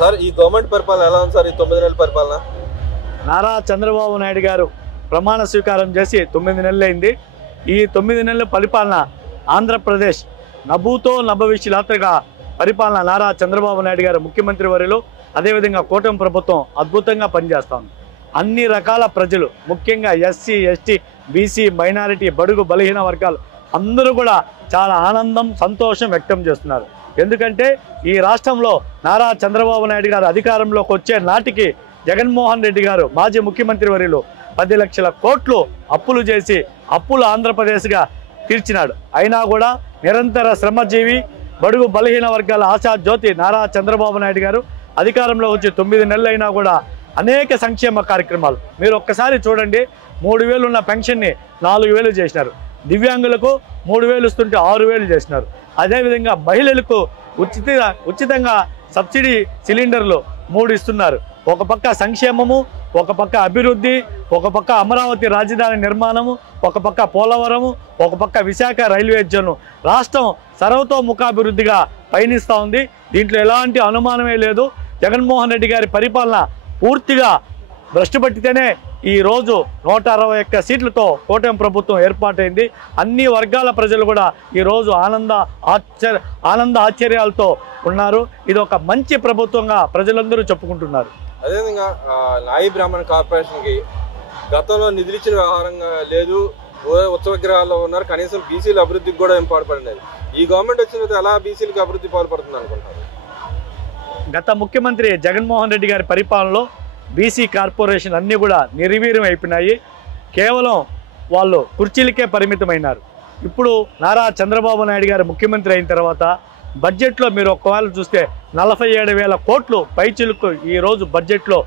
Sir ఈ government పరిపాలన ఎలా ఉంది సార్? ఈ 9 నెలల పరిపాలన నారా చంద్రబాబు నాయుడు గారు ప్రమాణ స్వీకారం చేసి 9 నెలలైంది. ఈ 9 నెలల పరిపాలన ఆంధ్రప్రదేశ్ నభూతో నభవిష్యత్తుగా పరిపాలన నారా చంద్రబాబు నాయుడు గారు ముఖ్యమంత్రి వర్యులు, అదేవిధంగా కూటమి ప్రభుత్వం అద్భుతంగా పనిచేస్తుంది. అన్ని రకాల ప్రజలు, ముఖ్యంగా ఎస్సీ, ఎస్టీ, బీసీ, మైనారిటీ, బడుగు బలహీన వర్గాలు అందరూ కూడా చాలా ఆనందం, సంతోషం వ్యక్తం చేస్తున్నారు. ఎందుకంటే ఈ రాష్ట్రంలో నారా చంద్రబాబు నాయుడు గారు అధికారంలోకి వచ్చే నాటికి జగన్మోహన్ రెడ్డి గారు మాజీ ముఖ్యమంత్రి వర్యులు 10 లక్షల కోట్లు అప్పులు చేసి అప్పులు ఆంధ్రప్రదేశ్గా తీర్చినాడు. అయినా కూడా నిరంతర శ్రమజీవి, బడుగు బలహీన వర్గాల ఆశా జ్యోతి నారా చంద్రబాబు నాయుడు గారు అధికారంలో వచ్చి 9 నెలలైనా కూడా అనేక సంక్షేమ కార్యక్రమాలు మీరు ఒక్కసారి చూడండి. 3,000 ఉన్న పెన్షన్ని 4,000 చేసినారు. దివ్యాంగులకు 3,000 ఇస్తుంటే 6,000 చేసినారు. అదేవిధంగా మహిళలకు ఉచితంగా సబ్సిడీ సిలిండర్లు 3 ఇస్తున్నారు. ఒక పక్క సంక్షేమము, ఒక పక్క అభివృద్ధి, ఒక పక్క అమరావతి రాజధాని నిర్మాణము, ఒక పక్క పోలవరము, ఒక పక్క విశాఖ రైల్వే జోన్. రాష్ట్రం సర్వతోముఖాభివృద్ధిగా పయనిస్తూ ఉంది. దీంట్లో ఎలాంటి అనుమానమే లేదు. జగన్మోహన్ రెడ్డి గారి పరిపాలన పూర్తిగా భ్రష్టు పట్టితేనే ఈరోజు 161 సీట్లతో కూటమి ప్రభుత్వం ఏర్పాటైంది. అన్ని వర్గాల ప్రజలు కూడా ఈరోజు ఆనంద ఆశ్చర్యాలతో ఉన్నారు. ఇది ఒక మంచి ప్రభుత్వంగా ప్రజలందరూ చెప్పుకుంటున్నారు. అదేవిధంగా నాయి బ్రాహ్మణ కార్పొరేషన్కి గతంలో నిధులు ఇచ్చిన వ్యవహారంగా లేదు, ఉత్సవగ్రహాల్లో ఉన్నారు. కనీసం బీసీల అభివృద్ధికి కూడా ఏం పాటుపడినది. ఈ గవర్నమెంట్ వచ్చిన తర్వాత ఎలా బీసీలకు అభివృద్ధి పాల్పడుతుంది అనుకుంటున్నారు? గత ముఖ్యమంత్రి జగన్మోహన్ రెడ్డి గారి పరిపాలనలో బీసీ కార్పొరేషన్ అన్నీ కూడా నిర్వీర్యం అయిపోయినాయి. కేవలం వాళ్ళు కుర్చీలకే పరిమితమైనారు. ఇప్పుడు నారా చంద్రబాబు నాయుడు గారు ముఖ్యమంత్రి అయిన తర్వాత బడ్జెట్లో మీరు ఒకవేళ చూస్తే 47,000 కోట్లు పైచిలకు ఈరోజు బడ్జెట్లో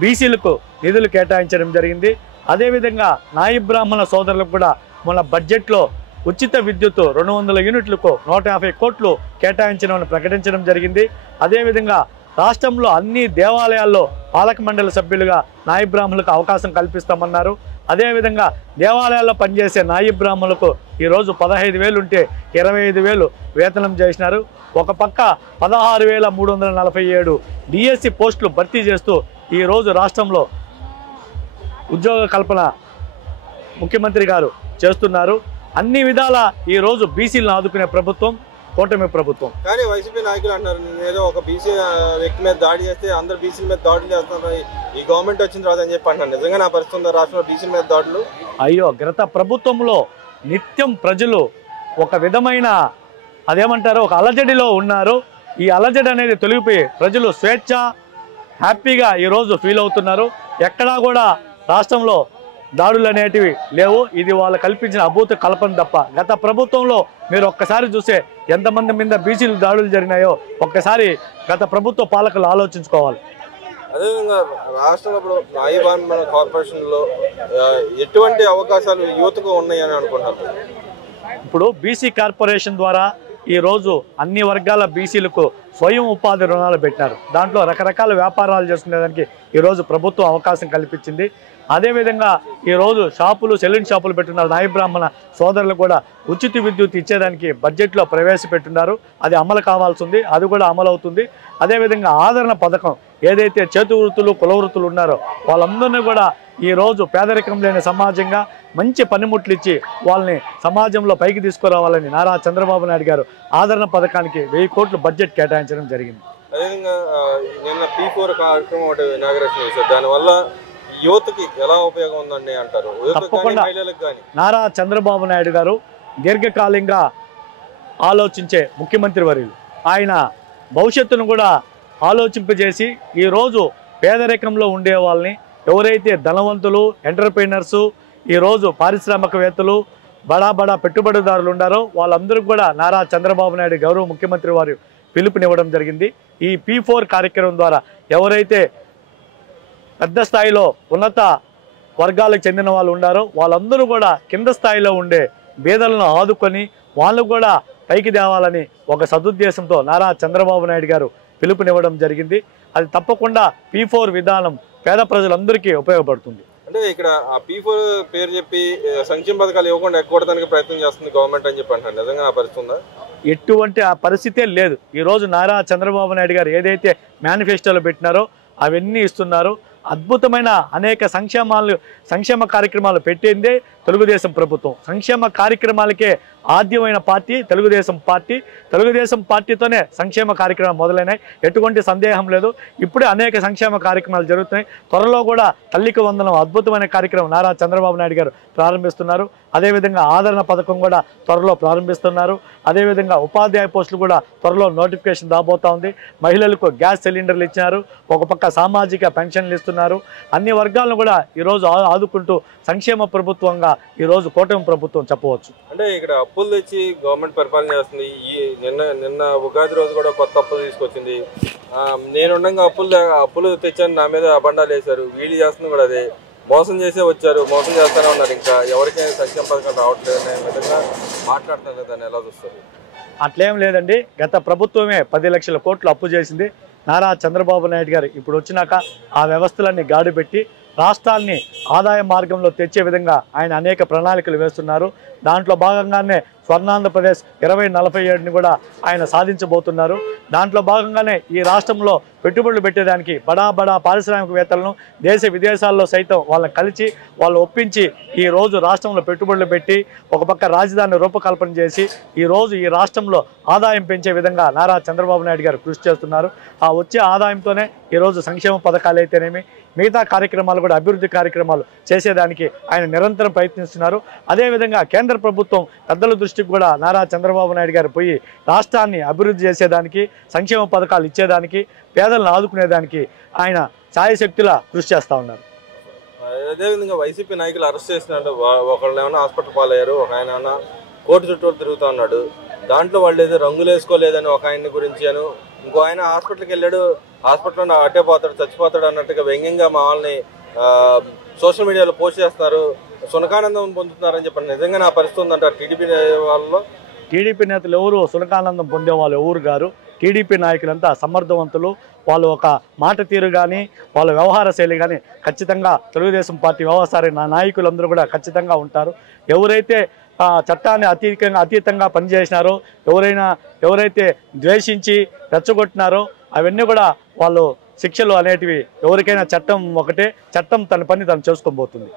బీసీలకు నిధులు కేటాయించడం జరిగింది. అదేవిధంగా నాయి బ్రాహ్మణ సోదరులకు కూడా మన బడ్జెట్లో ఉచిత విద్యుత్ 200 యూనిట్లకు 150 కోట్లు కేటాయించడం ప్రకటించడం జరిగింది. అదేవిధంగా రాష్ట్రంలో అన్ని దేవాలయాల్లో పాలక మండలి సభ్యులుగా నాయి బ్రాహ్మణులకు అవకాశం కల్పిస్తామన్నారు. అదేవిధంగా దేవాలయాల్లో పనిచేసే నాయి బ్రాహ్మణులకు ఈరోజు 15,000 ఉంటే 25,000 వేతనం చేసినారు. ఒక పక్క 16,347 డిఎస్సి పోస్టులు భర్తీ చేస్తూ ఈరోజు రాష్ట్రంలో ఉద్యోగ కల్పన ముఖ్యమంత్రి గారు చేస్తున్నారు. అన్ని విధాల ఈరోజు బీసీలను ఆదుకునే ప్రభుత్వం కూటమి ప్రభుత్వం. కానీ వైసీపీ నాయకులు అంటారు, నేనేదో ఒక బీసీ వ్యక్తి మీద దాడి చేస్తే అందరు బీసీల మీద దాడులు చేస్తున్నారు ఈ గవర్నమెంట్ వచ్చిన తర్వాత అని చెప్పి అంటారు. నిజంగా నా పరిస్థితి ఉందా రాష్ట్రంలో బీసీల మీద దాడులు? అయ్యో, గత ప్రభుత్వంలో నిత్యం ప్రజలు ఒక విధమైన అదేమంటారు ఒక అలజడిలో ఉన్నారు. ఈ అలజడి అనేది తొలగిపోయి ప్రజలు స్వేచ్ఛ హ్యాపీగా ఈరోజు ఫీల్ అవుతున్నారు. ఎక్కడా కూడా రాష్ట్రంలో దాడులు అనేటివి లేవు. ఇది వాళ్ళు కల్పించిన అభూత కల్పన తప్ప. గత ప్రభుత్వంలో మీరు ఒక్కసారి చూస్తే ఎంతమంది మీద బీసీలు దాడులు జరిగినాయో ఒక్కసారి గత ప్రభుత్వ పాలకులు ఆలోచించుకోవాలి. అదేవిధంగా రాష్ట్రంలో ఇప్పుడు నాయి బ్రాహ్మణ కార్పొరేషన్లో ఎటువంటి అవకాశాలు యువతకు ఉన్నాయని అనుకుంటున్నారు? ఇప్పుడు బీసీ కార్పొరేషన్ ద్వారా ఈరోజు అన్ని వర్గాల బీసీలకు స్వయం ఉపాధి రుణాలు పెట్టినారు. దాంట్లో రకరకాల వ్యాపారాలు చేసుకునేదానికి ఈరోజు ప్రభుత్వం అవకాశం కల్పించింది. అదేవిధంగా ఈరోజు షాపులు, సెలూన్ షాపులు పెట్టున్నారు. నాయి బ్రాహ్మణ సోదరులు కూడా ఉచిత విద్యుత్ ఇచ్చేదానికి బడ్జెట్లో ప్రవేశపెట్టున్నారు. అది అమలు కావాల్సి ఉంది, అది కూడా అమలు అవుతుంది. అదేవిధంగా ఆదరణ పథకం ఏదైతే చేతి వృత్తులు, కుల వృత్తులు ఉన్నారో వాళ్ళందరినీ కూడా ఈరోజు పేదరికం లేని సమాజంగా మంచి పనిముట్లు ఇచ్చి వాళ్ళని సమాజంలో పైకి తీసుకురావాలని నారా చంద్రబాబు నాయుడు గారు ఆదరణ పథకానికి 1000 కోట్లు బడ్జెట్ కేటాయించడం జరిగింది. అదేవిధంగా నిన్న P4 కార్యక్రమం ఒకటి ఇనాగరేషన్ చేశారు. దానివల్ల యువతకి ఎలా ఉపయోగం ఉందండి అంటారు? తప్పకుండా నారా చంద్రబాబు నాయుడు గారు దీర్ఘకాలంగా ఆలోచించే ముఖ్యమంత్రి వర్యులు. ఆయన భవిష్యత్తును కూడా ఆలోచింపజేసి ఈరోజు పేదరికంలో ఉండే వాళ్ళని, ఎవరైతే ధనవంతులు, ఎంటర్ప్రైనర్సు, ఈరోజు పారిశ్రామికవేత్తలు, బడా పెట్టుబడిదారులు ఉన్నారో వాళ్ళందరూ కూడా నారా చంద్రబాబు నాయుడు గౌరవ ముఖ్యమంత్రి వారు పిలుపునివ్వడం జరిగింది. ఈ P4 కార్యక్రమం ద్వారా ఎవరైతే పెద్ద స్థాయిలో ఉన్నత వర్గాలకు చెందిన వాళ్ళు ఉన్నారో వాళ్ళందరూ కూడా కింద స్థాయిలో ఉండే పేదలను ఆదుకొని వాళ్ళు కూడా పైకి తేవాలని ఒక సదుద్దేశంతో నారా చంద్రబాబు నాయుడు గారు పిలుపునివ్వడం జరిగింది. అది తప్పకుండా P4 విధానం పేద ప్రజలందరికీ ఉపయోగపడుతుంది. అంటే ఇక్కడ ఆ P4 పేరు చెప్పి సంక్షేమ పథకాలు ఇవ్వకుండా ఎగ్గొట్టడానికి ప్రయత్నం చేస్తుంది గవర్నమెంట్ అని చెప్పి అంటారు. నిజంగా ఆ పరిస్థితి ఉందా? ఎటువంటి ఆ పరిస్థితే లేదు. ఈరోజు నారా చంద్రబాబు నాయుడు గారు ఏదైతే మేనిఫెస్టోలో పెట్టినారో అవన్నీ ఇస్తున్నారు. అద్భుతమైన అనేక సంక్షేమ కార్యక్రమాలు పెట్టిందే తెలుగుదేశం ప్రభుత్వం. సంక్షేమ కార్యక్రమాలకే ఆద్యమైన పార్టీ తెలుగుదేశం పార్టీ. తెలుగుదేశం పార్టీతోనే సంక్షేమ కార్యక్రమాలు మొదలైనాయి, ఎటువంటి సందేహం లేదు. ఇప్పుడే అనేక సంక్షేమ కార్యక్రమాలు జరుగుతున్నాయి. త్వరలో కూడా తల్లికి వందనం అద్భుతమైన కార్యక్రమం నారా చంద్రబాబు నాయుడు గారు ప్రారంభిస్తున్నారు. అదేవిధంగా ఆదరణ పథకం కూడా త్వరలో ప్రారంభిస్తున్నారు. అదేవిధంగా ఉపాధ్యాయ పోస్టులు కూడా త్వరలో నోటిఫికేషన్ రాబోతా ఉంది. మహిళలకు గ్యాస్ సిలిండర్లు ఇచ్చినారు, ఒక పక్క సామాజిక పెన్షన్లు ఇస్తున్నారు. అన్ని వర్గాలను కూడా ఈరోజు ఆదుకుంటూ సంక్షేమ ప్రభుత్వంగా ఈరోజు కూటమి ప్రభుత్వం చెప్పవచ్చు. అంటే ఇక్కడ అప్పులు తెచ్చి గవర్నమెంట్ పరిపాలన చేస్తుంది. ఈ నిన్న ఉగాది రోజు కూడా కొత్త అప్పులు తీసుకొచ్చింది. నేనుండగా అప్పులు తెచ్చాను, నా మీద అబండాలు వేశారు. వీళ్ళు చేస్తుంది కూడా అదే, మోసం చేసే వచ్చారు, మోసం చేస్తూనే ఉన్నారు. ఇంకా ఎవరికైనా సంక్షేమ పథకాలు రావట్లేదు అనే విధంగా మాట్లాడుతున్నారు. దాన్ని ఎలా చూస్తారు? అట్లేం లేదండి. గత ప్రభుత్వమే 10 లక్షల కోట్లు అప్పు చేసింది. నారా చంద్రబాబు నాయుడు గారు ఇప్పుడు వచ్చినాక ఆ వ్యవస్థలన్నీ గాడిపెట్టి రాష్ట్రాన్ని ఆదాయ మార్గంలో తెచ్చే విధంగా ఆయన అనేక ప్రణాళికలు వేస్తున్నారు. దాంట్లో భాగంగానే స్వర్ణాంధ్రప్రదేశ్ 2047ని కూడా ఆయన సాధించబోతున్నారు. దాంట్లో భాగంగానే ఈ రాష్ట్రంలో పెట్టుబడులు పెట్టేదానికి బడా పారిశ్రామికవేత్తలను దేశ విదేశాల్లో సైతం వాళ్ళని కలిసి వాళ్ళు ఒప్పించి ఈ రోజు రాష్ట్రంలో పెట్టుబడులు పెట్టి ఒక పక్క రాజధాని రూపకల్పన చేసి ఈరోజు ఈ రాష్ట్రంలో ఆదాయం పెంచే విధంగా నారా చంద్రబాబు నాయుడు గారు కృషి చేస్తున్నారు. ఆ వచ్చే ఆదాయంతోనే ఈరోజు సంక్షేమ పథకాలు అయితేనేమి మిగతా కార్యక్రమాలు కూడా అభివృద్ధి కార్యక్రమాలు చేసేదానికి ఆయన నిరంతరం ప్రయత్నిస్తున్నారు. అదేవిధంగా కేంద్ర ప్రభుత్వం పెద్దల దృష్టికి కూడా నారా చంద్రబాబు నాయుడు గారు పోయి రాష్ట్రాన్ని అభివృద్ధి చేసేదానికి, సంక్షేమ పథకాలు ఇచ్చేదానికి, పేదలను ఆదుకునేదానికి ఆయన ఛాయశక్తులా కృషి చేస్తూ ఉన్నారు. అదేవిధంగా వైసీపీ నాయకులు అరెస్ట్ చేసినట్టు ఒకళ్ళు ఏమైనా హాస్పిటల్ పాలయ్యారు, ఒక ఆయన ఏమైనా కోర్టు చుట్టూ తిరుగుతూ ఉన్నాడు. దాంట్లో వాళ్ళు ఏదో రంగులు వేసుకోలేదని ఒక ఆయన గురించి అను, ఇంకో ఆయన హాస్పిటల్కి వెళ్ళాడు, హాస్పిటల్లో అట్టే పోతాడు, చచ్చిపోతాడు అన్నట్టుగా వ్యంగ్యంగా మా వాళ్ళని సోషల్ మీడియాలో పోస్ట్ చేస్తున్నారు, సునకానందం పొందుతున్నారని చెప్పారు. నిజంగా నా పరిస్థితి ఉందంటారు టీడీపీ వాళ్ళలో? టీడీపీ నేతలు ఎవరు సునకానందం పొందే వాళ్ళు ఎవరు గారు? టీడీపీ నాయకులంతా సమర్థవంతులు. వాళ్ళు ఒక మాట తీరు కానీ వాళ్ళ వ్యవహార శైలి కానీ ఖచ్చితంగా తెలుగుదేశం పార్టీ వ్యవహార నాయకులందరూ కూడా ఖచ్చితంగా ఉంటారు. ఎవరైతే చట్టాన్ని అతీతంగా పనిచేసినారో, ఎవరైతే ద్వేషించి రెచ్చగొట్టినారో అవన్నీ కూడా వాళ్ళు శిక్షలు అనేటివి ఎవరికైనా చట్టం ఒకటే, చట్టం తన పని తను చేసుకోబోతుంది.